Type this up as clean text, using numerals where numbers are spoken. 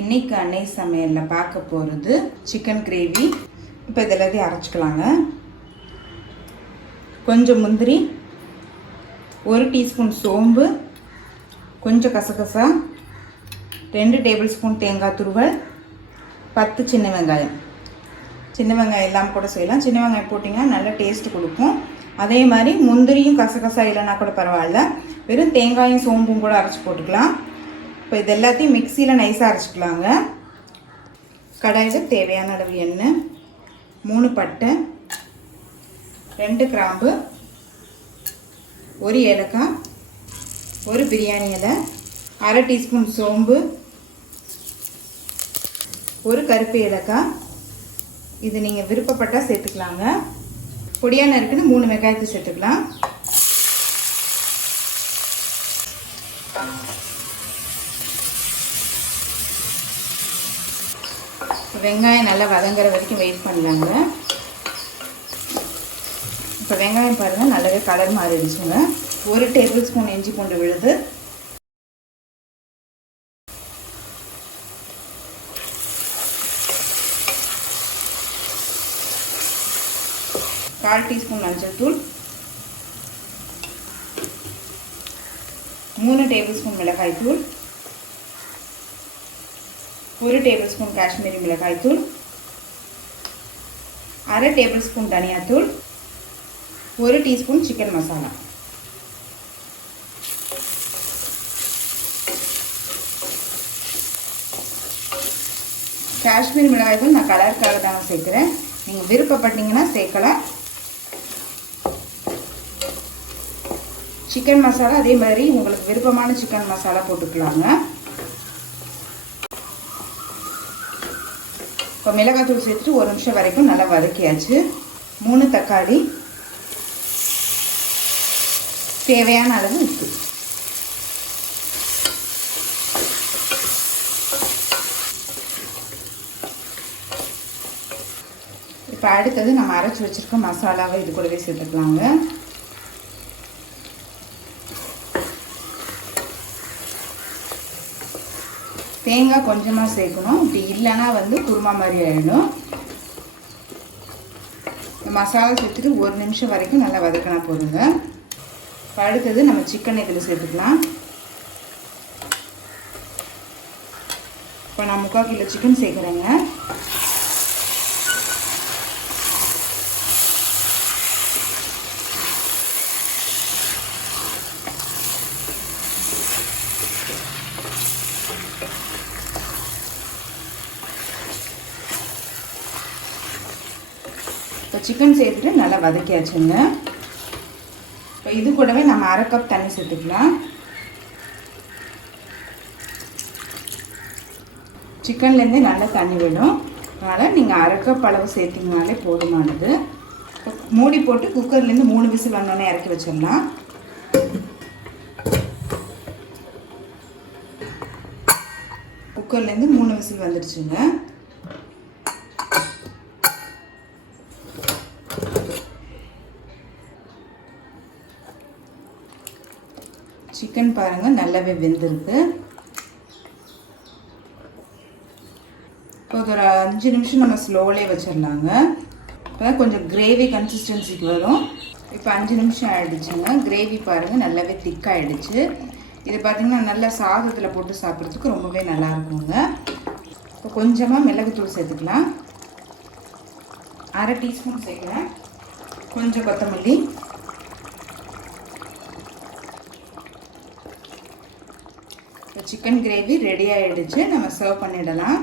இன்னைக்கு அன்னை சமையலில் பார்க்க போகிறது சிக்கன் கிரேவி. இப்போ இதெல்லாத்தையும் அரைச்சிக்கலாங்க. கொஞ்சம் முந்திரி, 1 டீஸ்பூன் சோம்பு, கொஞ்சம் கசகசா, 2 டேபிள் ஸ்பூன் தேங்காய் துருவல், 10 சின்ன வெங்காயம். சின்ன வெங்காயம் இல்லாமல் கூட செய்யலாம். சின்ன வெங்காயம் போட்டிங்கன்னா நல்ல டேஸ்ட் கொடுக்கும். அதே மாதிரி முந்திரியும் கசகசா இல்லைன்னா கூட பரவாயில்ல, வெறும் தேங்காயும் சோம்பும் கூட அரைச்சி போட்டுக்கலாம். இப்போ இது எல்லாத்தையும் மிக்சியில் நைஸாக அரைச்சிக்கலாங்க. கடாயில் தேவையான அளவு எண்ணெய், 3 பட்டை, 2 கிராம்பு, 1 ஏலக்காய், 1 பிரியாணி இலை, 1/2 டீஸ்பூன் சோம்பு, 1 கருப்பு ஏலக்காய். இது நீங்கள் விருப்பப்பட்டால் சேர்த்துக்கலாங்க. பொடியான இருக்குன்னு 3 வெங்காயத்தை சேர்த்துக்கலாம். வெங்காயம் நல்லா வதங்குற வரைக்கும் வெயிட் பண்ணலாங்க. இப்போ வெங்காயம் பாருங்கள் நல்லாவே கலர் மாறிடுச்சுங்க. 1 டேபிள் ஸ்பூன் இஞ்சி பூண்டு விழுது, கால் டீஸ்பூன் மஞ்சள் தூள், 3 டேபிள் ஸ்பூன் மிளகாய் தூள், 1 டேபிள் ஸ்பூன் காஷ்மீரி மிளகாய் தூள், 1/2 டேபிள் ஸ்பூன் தனியாத்தூள், 1 டீஸ்பூன் சிக்கன் மசாலா. காஷ்மீரி மிளகாய் தூள் நான் கலருக்காக தான் சேர்க்குறேன். நீங்கள் விருப்பப்பட்டீங்கன்னா சேர்க்கலாம். சிக்கன் மசாலா அதே மாதிரி உங்களுக்கு விருப்பமான சிக்கன் மசாலா போட்டுக்கலாங்க. இப்போ மிளகாத்தூள் சேர்த்துட்டு 1 நிமிஷம் வரைக்கும் நல்லா வதக்கியாச்சு. 3 தக்காளி, தேவையான அளவு உப்பு. இப்போ அடுத்தது நம்ம அரைச்சி வச்சுருக்க மசாலாவை இது கூடவே சேர்த்துக்கலாங்க. தேங்காய் கொஞ்சமாக சேர்க்கணும். இப்படி இல்லைன்னா குருமா மாதிரி ஆகிடும். மசாலா சேர்த்துட்டு 1 நிமிஷம் வரைக்கும் நல்லா வதக்கினா போதுங்க. இப்போ அடுத்தது நம்ம சிக்கன் இதில் சேர்த்துக்கலாம். இப்போ நான் 3/4 கிலோ சிக்கன் சேர்க்குறேங்க. இப்போ சிக்கன் சேர்த்துட்டு நல்லா வதக்கியாச்சுங்க. இப்போ இது கூடவே நம்ம 1/2 கப் தண்ணி சேர்த்துக்கலாம். சிக்கன்லேருந்தே நல்லா தண்ணி விடும். அதனால் நீங்கள் 1/2 கப் அளவு சேர்த்திங்கனாலே போதுமானது. மூடி போட்டு குக்கர்லேருந்து 3 விசில் வந்தோடனே இறக்கி வச்சிடலாம். குக்கர்லேருந்து 3 விசில் வந்துடுச்சுங்க. சிக்கன் பாருங்கள் நல்லாவே வெந்திருக்கு. இப்போ ஒரு 5 நிமிஷம் நம்ம ஸ்லோவிலே வச்சிடலாங்க. இப்போ கொஞ்சம் கிரேவி கன்சிஸ்டன்சிக்கு வரும். இப்போ 5 நிமிஷம் ஆகிடுச்சுங்க. கிரேவி பாருங்கள் நல்லாவே திக்காகிடுச்சு. இது பார்த்திங்கன்னா நல்லா சாதத்தில் போட்டு சாப்பிட்றதுக்கு ரொம்பவே நல்லா இருக்குங்க. இப்போ கொஞ்சமாக மிளகுத்தூள் சேர்த்துக்கலாம். 1/2 டீஸ்பூன் சேர்க்குறேன். கொஞ்சம் கொத்தமல்லி, சிக்கன் கிரேவி ரெடி ஆகிடுச்சு. நம்ம சர்வ் பண்ணிடலாம்.